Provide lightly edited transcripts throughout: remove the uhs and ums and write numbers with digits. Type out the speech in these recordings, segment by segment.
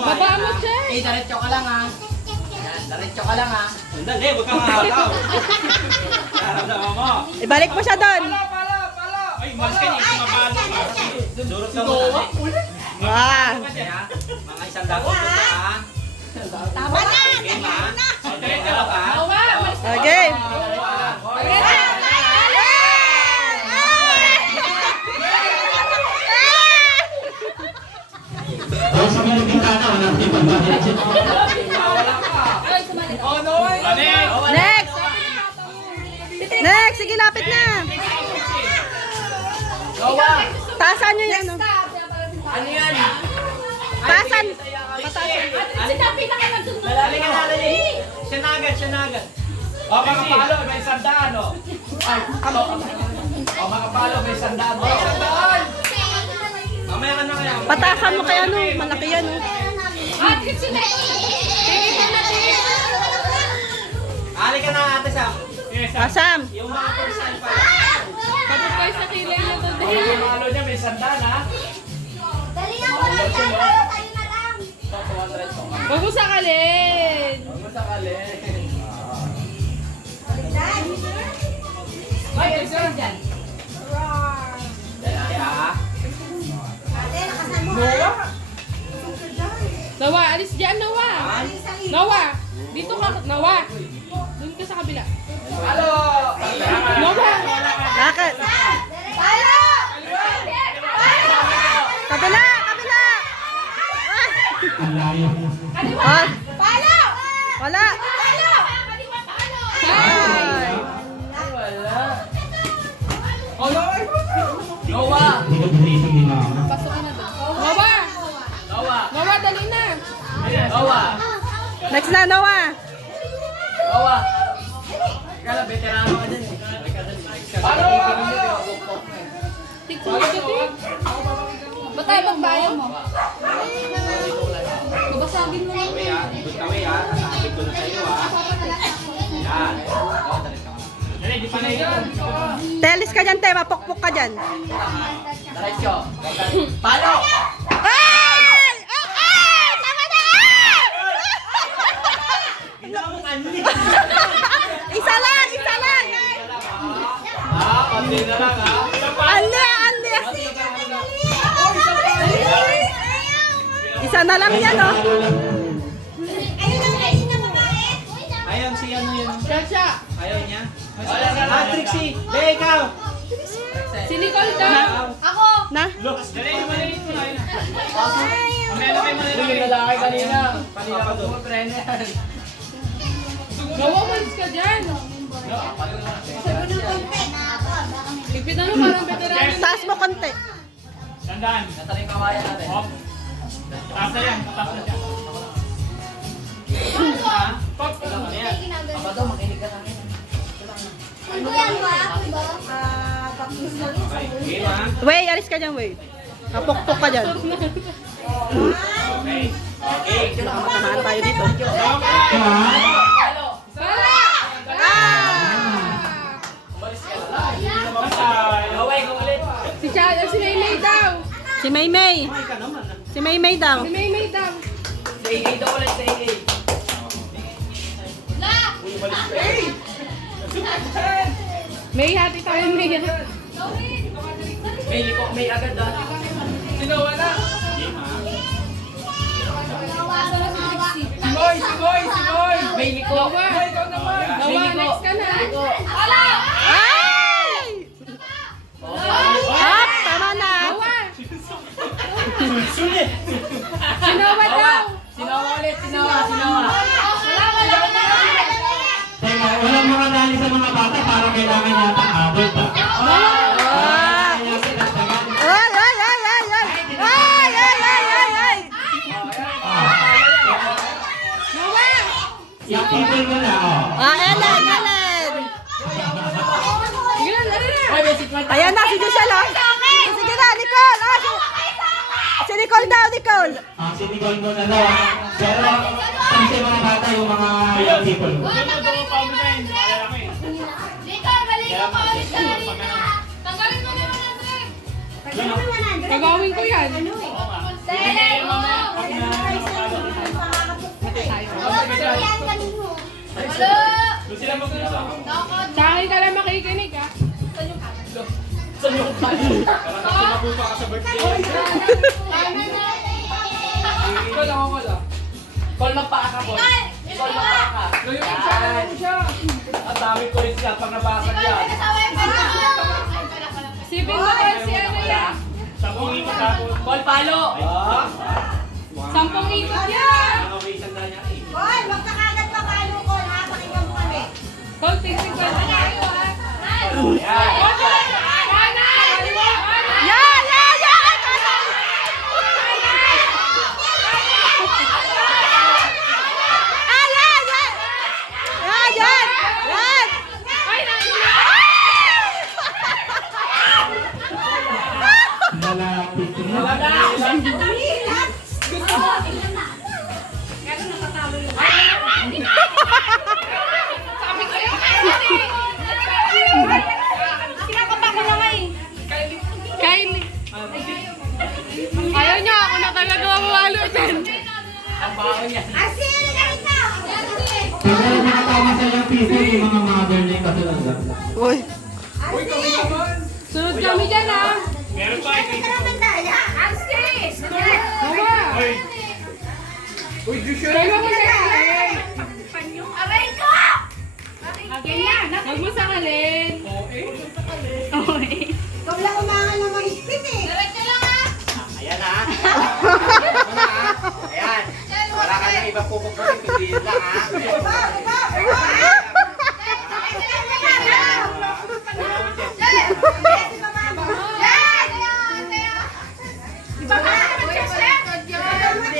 Baba mo, Che. Diretso ka lang ha. Diretso ka lang ha. Sandali, huwag kang hahataw. Naramdaman mo. Ibalik mo siya doon. Ay, mas ka niya, mapalo ka. Durot ka muna. Ah. Mga isang dagot ko ha. Tama na. Game ha. Diretso ka. Okay. Sa mga bintana, wala natin pagbabayad. Next. Next. Sige, lapit na. Taasan nyo yan. Ano yan? Taasan. Si Tapi na kayo nagsunod. Dali ka na, dali. Siya na agad. O, makapalo, may sandaan o. O, makapalo, may sandaan. O, sandaan! Mamaya ka na kaya. Pataasan mo kaya, no? Malaki yan, no? Bakit si Nek? Ali ka na, Ate Sam. Asam. Yung mga person pa. Kapag kayo sa kilay na to. O, makapalo niya, may sandaan ha. Dali na po lang dyan, tayo na lang. Huwag mo sakalin. Huwag mo sakali. Ay, sir, dyan. Dali ha. Ate, nakasan mo ha? Nawa, alis dyan, Nawa. Nawa, dito ka, Nawa. Doon ka sa kabila. Halo! Nawa. Bakit? Palo! Kabila. Ang layo. Ah. Palo! Wala. Palo! Ay. Noah! Hindi ko believing nila. Pasukin na doon. Nawa. Noah! Nawa, dali na. Noah! Next na, Noah. Noah! Ikaw na, veterano ka dyan eh. Tignan mo dito. Ba't tayo magbayo mo? Babasagin mo lang. Kaway ha. Good kaway ha. Nasabit ko na sa'yo ha. Yan. Dali, di pa na yan. Telis ka dyan, te. Mapukpuk ka dyan. Diretso. Palo! Ay! Ay! Tama na! Isa lang! Konti na lang ha. Ali! Isa na lang yan, oh. Ayun na babae. Ayun, si ano yun. Siya. Ayaw niya. Ah, Trixie. Be, ikaw. Si Nicole daw. Ako. Na? Dali, maliit mo na yun. Mamaya na kayo maliit. Yung lalaki kanina. Kanina pa doon. Nawa, malis ka dyan. Ipitan mo parang veterano. Taas mo konti. Tandaan. Nataling kawayan natin. Taas na yan. Taas na siya. Pop. Ano yan? Aba daw, makinig ka namin. Ano yan ba? Okay. Game ha. Wey, alis ka dyan, wey. Napukpuk ka dyan. Okay. Okay. Samahan tayo dito. Palo! Kaway ko ulit. Si Maymay daw. Si Maymay. Si Maymay daw. Si Maymay daw. Sa AA daw ulit, sa AA. May hati tayo, May. May liko, may agad ha. Sino wala? Game ha. May liko. Nawa. Nawa, next ka na. Ay! Up! Tama na. Nawa. Sulit. Si Nawa daw. Sinawa ulit, sinawa. Teka, walang mga dali sa mga bata para kailangan yata abot pa. Kaya sinatagan. Ay! Ay! Ay! Ay! Ay! Ay! Ay! Ay! Ay! Ay! Nawa. Yung people mo na, oh. Ah, Ellen! Ellen! Sige na, dali na. Oy, basic man. Ayan na, si Giselle, oh. Sige na, Nicole! Ah, si Nicole daw, Nicole! Si Nicole mo na daw, ah. Pero, kasi mga bata yung mga young people mo. Dito, balik ko pa ulit ka na dito. Tanggalin mo naman ang trip. Gagawin ko yan. Yan kanino. Doon sila mag-usap. Sa akin ka lang makikinig, ha? Saan yung kayo? Parang sumabuka ka sa birthday. Call ako, call ah. Call magpaka ka, boy. Call magpaka ka. Ang dami ko rin sila pag nabasag yan. Sipin mo yan si ano yan. 10 ikot tapos. Call palo. 10 ikot yan. Okay, sanda niya eh. Hoy, wag ka kagad papalo ko. Nakapakinggan mo kami. Call, tignan ko na kayo, ha? Yan! Yan! Yan! Ah, yan! Yan! Yan! Yan! Yan! Malapit na. Sabi ko yung kinakabahan ko na nga eh. Kylie. Ayaw niya, ako na talaga mamalo dyan. Ang baho niya. Asin, ka rito. Pero nakatama sa iyong piso yung mga mother niya yung kasunod. Uy! Sunod kami dyan, ha? Meron pa Asin, ka naman daya. Asin. Mama. Hoy, Kaya mo siya. Aray ko! Huwag mo sakalin. Ikaw lang umangan ng mahigpit eh. Diretso lang ah. ayan ha. Ayan. Wala ka na iba pupupusin. Piliin lang ha.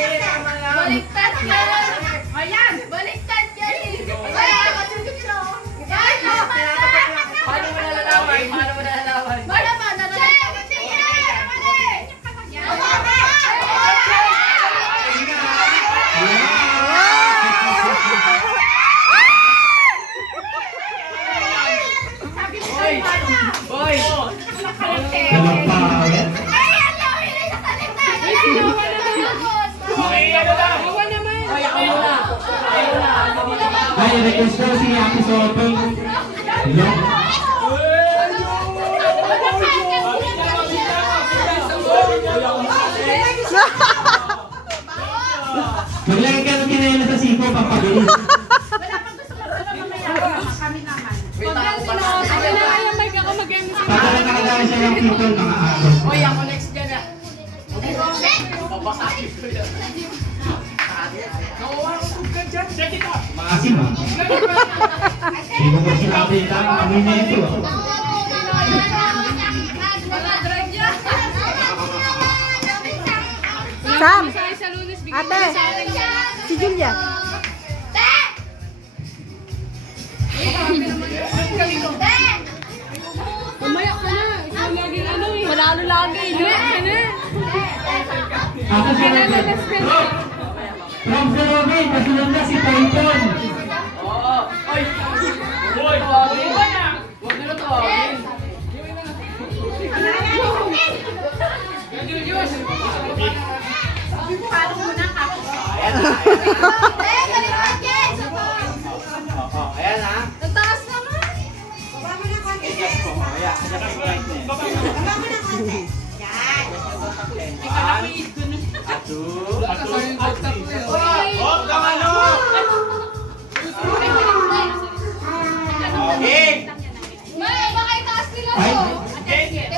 Baliktad ka! Ayan! Baliktad ka! Paano mo nalalaman? Paano mo nalalaman? Boy! Walang pawit. Okay, ano lang. Awa naman. Ay, ako muna. Ako muna. Ay, request ko si Ate Soto. Yan. Maglagay ka ng kinela sa siko, papabilis. Wait, ako pa na. Ako na kaya mag ako mag-MC. Para nakadaan siya ng people, mga aso. Hoy, ako next dyan ah. Babasahin ko yan. Maasim ha. Hindi mo po sinabi lang, amoy na ito. Sam! Masaya sa Lunes, bigyan mo Ate! na sa akin. Si Julia. Umayak ka na. Ikaw laging ano eh. Manalo lagi. Umayak ka na. Ate si Kinalalas ka na. From Sir Robin, kasunod na si Python. Oo. Hoy! Hoy, Tawagin. Huwag nyo na tawagin. ayan ha. Ayan ha. Nagtaas naman. Baba mo na konti. Yes po. Ayan. Ayan po. Baba mo na konti. Yan. Huwag kang ano! Okay! Baka itaas nila Ay, to.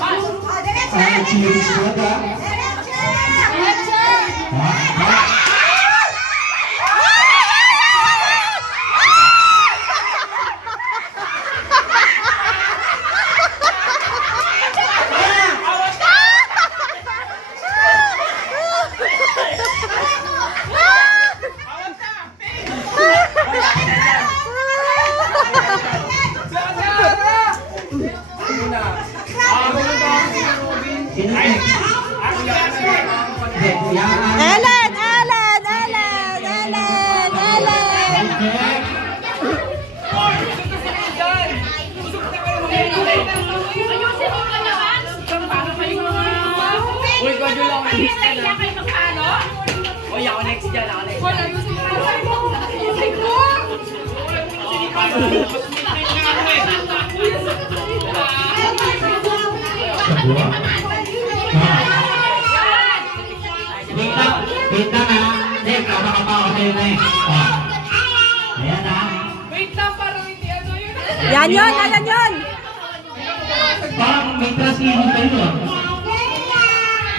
Oh, diretso. ay, cheers mo ka. Diretso. Diretso. Ha? Ha? Sino next? Hindi, yan. Ellen! Ellen! Ellen! Ellen! Ellen! Next. Uy, kwadyo Uy, ako next dyan, ako next. Wala yung sinasay mo. Ayusin mo. Dua. Kita na. Nek, tama ka pa ako sa'yo, Nek. Ayan na. Wait lang, parang hindi ano yun. Yan yun, yan yun. Parang may trasihin kayo.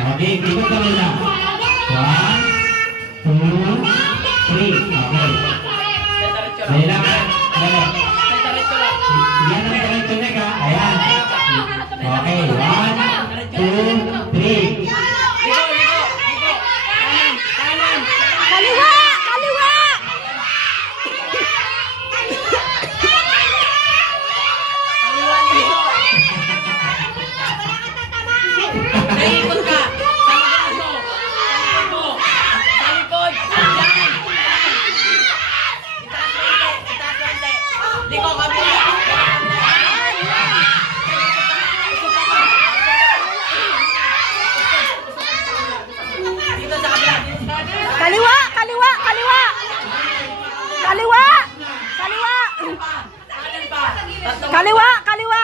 Okay, ikot kami na. 1, 2, 3. Okay. Kailangan. Dali. Yan ang diretso, Nek, ha? Ayan. Okay, 1, 2, 3. Kaliwa! Kaliwa! Naikot ka! Sa likod mo! Sa likod mo! Sa likod! Yan! Itaas mo hindi! Itaas mo hindi! Liko, kabila! Dito sa kabila! Kaliwa! Kaliwa! Kaliwa! Kaliwa! Kaliwa! Kanan pa! Tatlong Kaliwa! Kaliwa!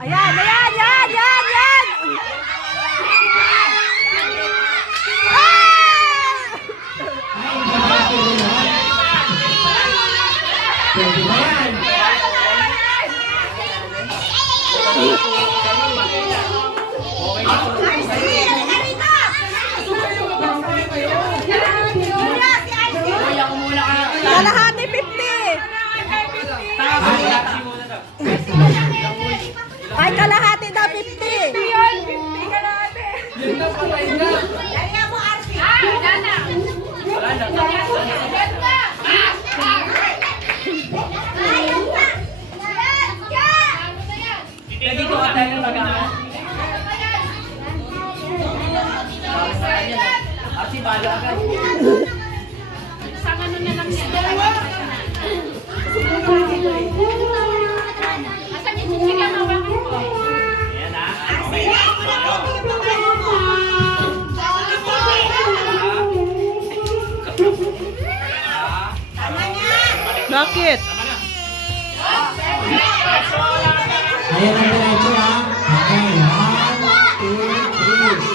Ayan! Ayan! Yan! Yan! Yan! Pwede ba yan? Uy, ako muna ka! Kalahati 50! Ay, kalahati daw 50! Yan, 50 ka na ate. Yun na patay na! Wala na. Wala na! Pwede ko ka tayo mag-aama? Arsi, bala agad. Isang ano na lang yan. Asan yung chichigan na wakan ko? Ayan ha. Okay. Bakit? Ayan ang diretso, ha? Okay, 1, 2, 3.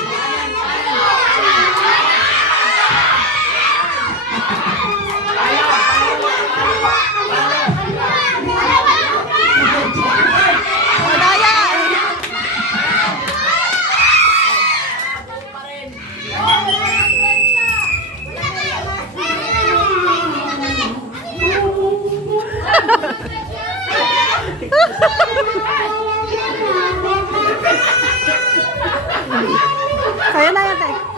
Madaya! Kaya na yan, te.